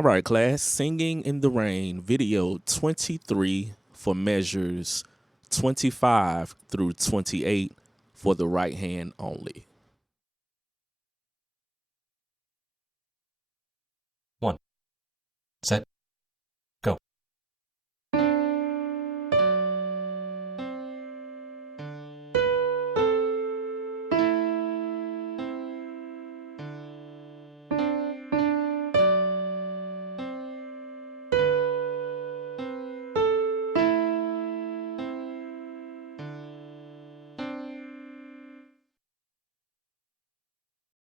All right, class. Singing in the Rain, video 23 for measures 25 through 28 for the right hand only. One. Set.